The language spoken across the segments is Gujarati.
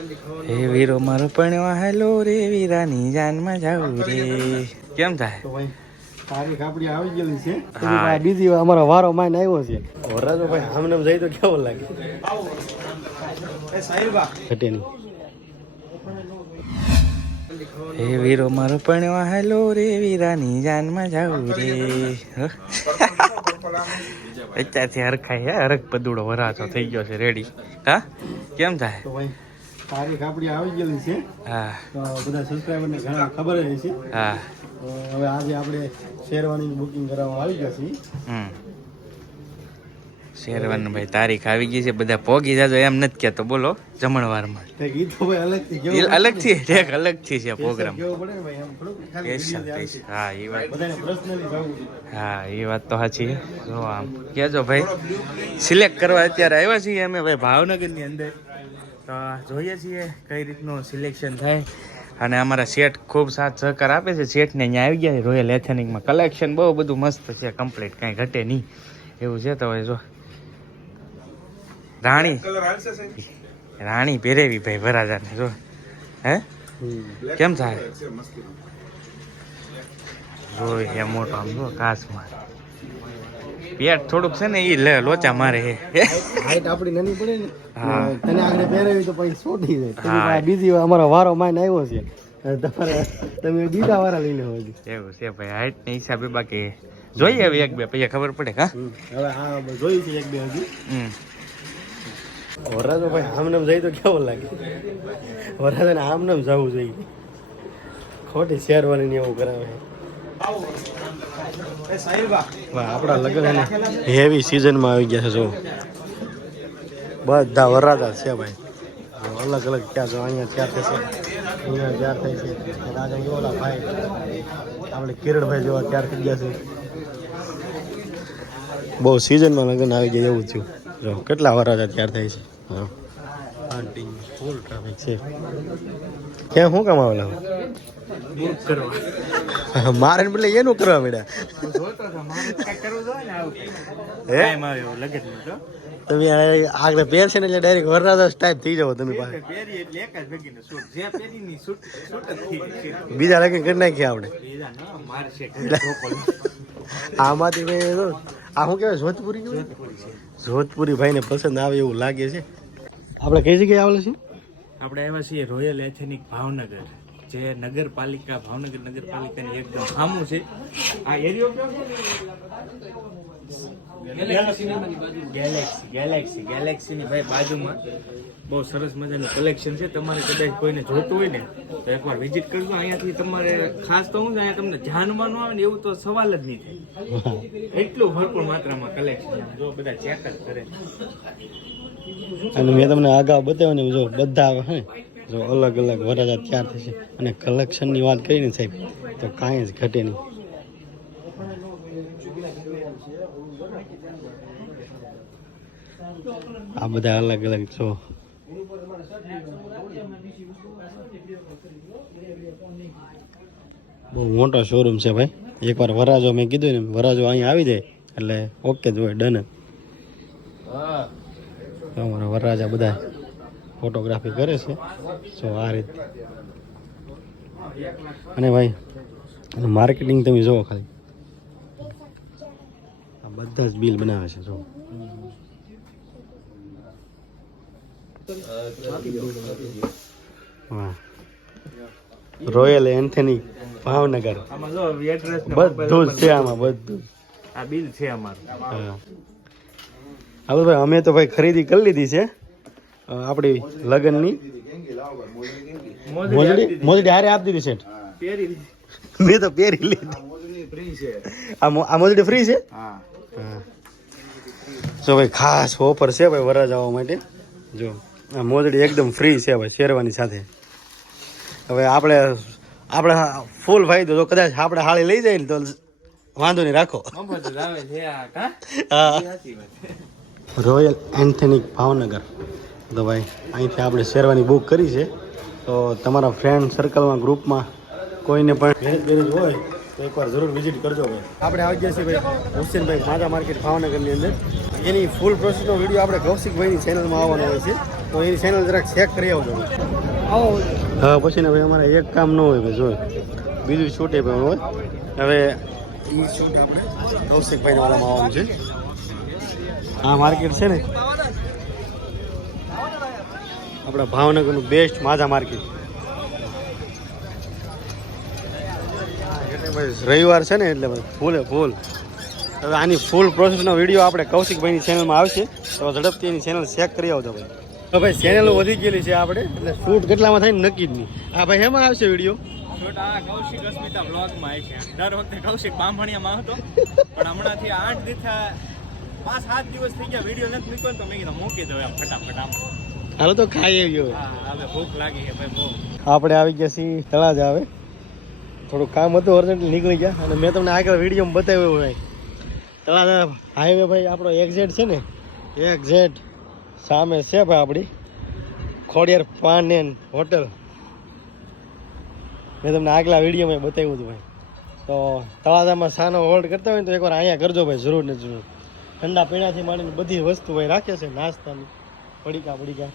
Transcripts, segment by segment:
હે વીરો મારો પણ હેલો રે વીરાની જાનમાં જાવું રે કેમ થાય તો ભાઈ તારીખ આપડી આવી ગયેલી છે હા. બીજી વાર અમારો વારો માઇન આવ્યો છે વરાજો ભાઈ આમને જઈ તો કેવો લાગે ઘટેની હે વીરો મારો પણ હેલો રે વીરાની જાનમાં જાવું રે અત્યારથી હરખાય હે હરખ પદુડો વરાતો થઈ ગયો છે રેડી હા કેમ થાય તો ભાઈ તારીખ આપડી આવી ગયેલી છે હા તો બધા સબસ્ક્રાઈબરને ઘણા ખબર જ છે હા તો હવે આજે આપણે શેરવાની બુકિંગ કરાવવા આવી ગયા છીએ શેરવાનું ભાઈ તારીખ આવી ગઈ છે બધા પોગી જાજો એમ નથી કેતો બોલો જમણવારમાં કંઈક ઈ તો ભાઈ અલગથી એ કેવું અલગથી એક અલગથી છે પ્રોગ્રામ કેવું પડે ને ભાઈ એમ થોડુંક ખાલી સ્પેશિયલ video જ આવશે. હા એ વાત બધાને પર્સનલી જવું છે હા એ વાત તો સાચી છે જો આમ કેજો ભાઈ સિલેક્ટ કરવા અત્યારે આવ્યા છીએ અમે ભાઈ ભાવનગરની અંદર તો જોઈએ છીએ કઈ રીતનું સિલેક્શન થાય અને અમારા શેઠ ખૂબ સાથ સહકાર આપે છે શેઠને અહીંયા આવી ગયા છે રોયલ એથેનિકમાં કલેક્શન બહુ બધું મસ્ત છે કમ્પ્લીટ કાંઈ ઘટે નહીં એવું છે તો હવે જો રાણી પહેરેવી ભાઈ વરાજાને જો હે કેમ થાય જોઈ એ મોટો આમ જો કાચમાં પેટ થોડુંક છે ને એ લોચા મારે હે હાઈટ આપડી નાની પડે ને હા. તને આગળ પહેરાવી તો પછી છોડી જાય હા. પછી આ બીજી વાર અમારો વારો માઇન આવ્યો છે તમારે તમે બીજા વાળા લઈને હોય એવું છે ભાઈ હાઈટ ને હિસાબે બાકી જોઈએ હવે એક બે પછી ખબર પડે હા હવે આ જોયું છે એક બે હજુ હમ વરાજો ભાઈ આમનામ જાય તો કેવો લાગે વરાજાને આમનામ જવું જોઈએ ખોટી શેરવાની એવું કરાવે આપણા લગ્ન હેવી સિઝનમાં આવી ગયા છે જો બધા વરાજા છે ભાઈ અલગ અલગ ક્યાં જો અહીંયા ત્યાર થશે અહીંયા ત્યાર થાય છે રાજા ઓલા ભાઈ આપણે કિરણભાઈ જેવા ત્યાર થઈ ગયા છે બહુ સિઝનમાં લગ્ન આવી જાય એવું થયું જો કેટલા વરાજા ત્યાર થાય છે હા આંટી ફૂલ ટ્રાફિક છે ક્યાં શું કામ આવેલા મારે ને બદલે એનું કરવા માંડ્યા તમે આગળ પહેર છે ને એટલે ડાયરેક્ટ વરરાજા ટાઈપ થઈ જાવ તમે પાસે બીજા લગન કરી નાખીએ આપણે આમાંથી ભાઈ જો આ શું કહેવાય જોધપુરી જોધપુરી ભાઈને પસંદ આવે એવું લાગે છે આપણે કઈ જગ્યાએ આવેલા છીએ આપણે આવ્યા છીએ રોયલ એથેનિક ભાવનગર જે નગરપાલિકા ભાવનગર નગરપાલિકાની એકદમ સામું છે આ એરિયો કયો ગેલેક્સી ગેલેક્સીની ભાઈ બાજુમાં બહુ સરસ મજાનું કલેક્શન છે તમારે કદાચ કોઈને જોતું હોય ને તો એકવાર વિઝિટ કરજો અહીંયાથી તમારે ખાસ તો હું અહીંયા તમને ધ્યાનમાં ન આવે ને એવું તો સવાલ જ નહીં થાય એટલું ભરપૂર માત્રામાં કલેક્શન જો બધા ચેક જ કરે અને મેં તમને આગળ બતાવ્યું ને જો બધા આવે હે જો અલગ અલગ વરાજા તૈયાર થશે અને કલેક્શનની વાત કરીને સાહેબ તો કાંઈ જ ઘટે નહીં આ બધા અલગ અલગ છો બહુ મોટો શોરૂમ છે ભાઈ એકવાર વરાજો મેં કીધું ને વરાજો અહીંયા આવી જાય એટલે ઓકે જ હોય ડન અમારા વરરાજા બધા ફોટોગ્રાફી કરે છે જો આ રીતે અને ભાઈ માર્કેટિંગ તમે જુઓ ખાલી આ બધા જ બિલ બનાવે છે જો હા રોયલ એન્થની ભાવનગર આમાં જો એડ્રેસ બધું જ છે આમાં બધું આ બિલ છે અમારું હા હાલો ભાઈ અમે તો ભાઈ ખરીદી કરી લીધી છે આપણી લગ્નની મોજડી હારે આપી દીધી છે મેં તો પહેરી લીધી આ મોજડી ફ્રી છે હા જો ભાઈ ખાસ ઓફર છે ભાઈ વરરાજાઓ માટે જો આ મોજડી એકદમ ફ્રી છે ભાઈ શેરવાની સાથે હવે આપણે ફૂલ ફાયદો જો કદાચ આપણે હાળી લઈ જાય ને તો વાંધો નહીં રાખો હા રોયલ એન્થેનિક ભાવનગર તો ભાઈ અહીંથી આપણે શેરવાની બુક કરી છે તો તમારા ફ્રેન્ડ સર્કલમાં ગ્રુપમાં કોઈને પણ મેરેજ હોય તો એકવાર જરૂર વિઝિટ કરજો ભાઈ આપણે આવી ગયા છીએ ભાઈ હુસેનભાઈ માધા માર્કેટ ભાવનગરની અંદર એની ફૂલ પ્રોસેસનો વિડીયો આપણે કૌશિકભાઈની ચેનલમાં આવવાનો હોય છે તો એની ચેનલ જરાક ચેક કરી આવજો. હા પછી ને ભાઈ અમારે એક કામ ન હોય ભાઈ જો બીજું શૂટ એ પણ હોય. હવે એ શૂટ આપણે કૌશિકભાઈ વાળામાં આવવાનું છે. આ માર્કેટ છે ને આપણા ભાવનગરનું બેસ્ટ માજા માર્કેટ. એટલે ભાઈ રવિવાર છે ને એટલે ફૂલે ફૂલ. હવે આની ફૂલ પ્રોસેસનો વિડીયો આપણે કૌશિકભાઈની ચેનલમાં આવશે તો ઝડપથી એની ચેનલ ચેક કરી આવજો ભાઈ. તો ભાઈ ચેનલો વધી ગયેલી છે આપણે એટલે શૂટ કેટલામાં થાય ને નક્કી જ નહીં. હા ભાઈ એમાં આવશે વિડીયો શૂટ આ કૌશિક અસ્મિતા બ્લોગમાં આવી છે. દર વખતે કૌશિક બામણિયામાં હતો પણ હમણાંથી 8 દિવસ 5-7 દિવસ થઈ ગયા વિડીયો નથી નીકળ્યો તો મેં કીધું મૂકી દો એમ ફટાફટ આમ. હાલો તો ખાઈ આવ્યો. હા હવે ભૂખ લાગી છે ભાઈ બહુ. આપણે આવી ગયા છીએ તળાજા. હવે થોડું કામ હતું અર્જન્ટ નીકળી ગયા અને મેં તમને આગળ વિડીયોમાં બતાવ્યું ભાઈ તળાજા હાઈવે ભાઈ આપણો એક્ઝેટ છે ને એક્ઝેટ સામે છે ભાઈ આપણી ખોડિયાર પાન એન્ડ હોટલ. મેં તમને આગલા વિડીયોમાં બતાવ્યું હતું ભાઈ. તો તળાજામાં સાનો હોલ્ડ કરતા હોય ને તો એકવાર અહીંયા કરજો ભાઈ જરૂર ને જરૂર. ઠંડા પીણાથી માંડીને બધી વસ્તુ ભાઈ રાખે છે નાસ્તાની પડીકા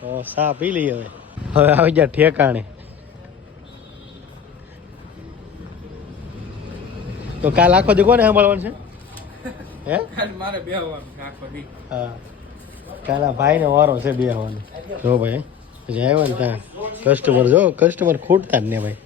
તો ચા પી લઈએ. હવે આવી ગયા ઠેકાણે. તો કાલ આખો દી કોને સાંભળવાનું છે હે? મારે બેહવાનું છે આખો દી. હા કાલ આ ભાઈને વારો છે બેહવાનો. જો ભાઈ પછી આવ્યો ને ત્યાં કસ્ટમર જો કસ્ટમર ખૂટતા જ ને ભાઈ.